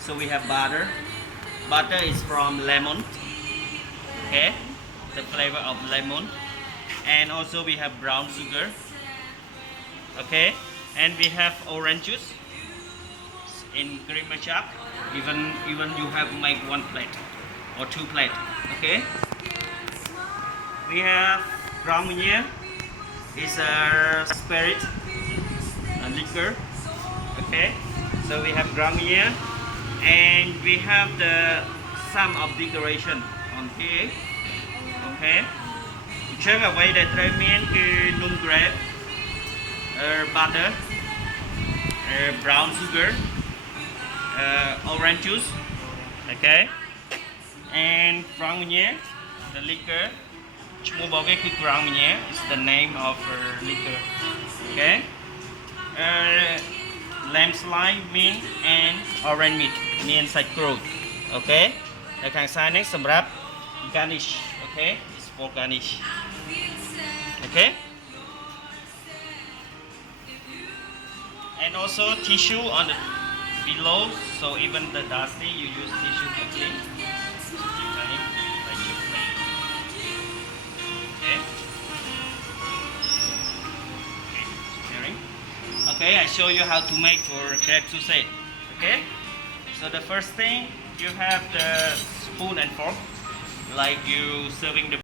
So we have butter. Butter is from lemon. Okay, the flavor of lemon. And also we have brown sugar. Okay, and we have orange juice in crepe shop. Even you have make one plate or two plate. Okay, we have Grand Marnier is a spirit, a liquor. Okay, so we have Grand Marnier, and we have the some of decoration on here. Okay, chơi ở đây để trai miên cái nung grape, butter, brown sugar, orange juice. Okay, and Grand Marnier, the liquor. Chumuboge Grand Marnier is the name of liquor. Okay, lamb slice meat and orange meat មានសាច់ក្រូច Okay, នៅខាងซ้ายនេះសម្រាប់ garnish. Okay, it's for garnish. Okay, and also tissue on the below, so even the dusty you use tissue to clean. Okay, I show you how to make for crepe Suzette. Okay, so the first thing you have the spoon and fork, like you serving the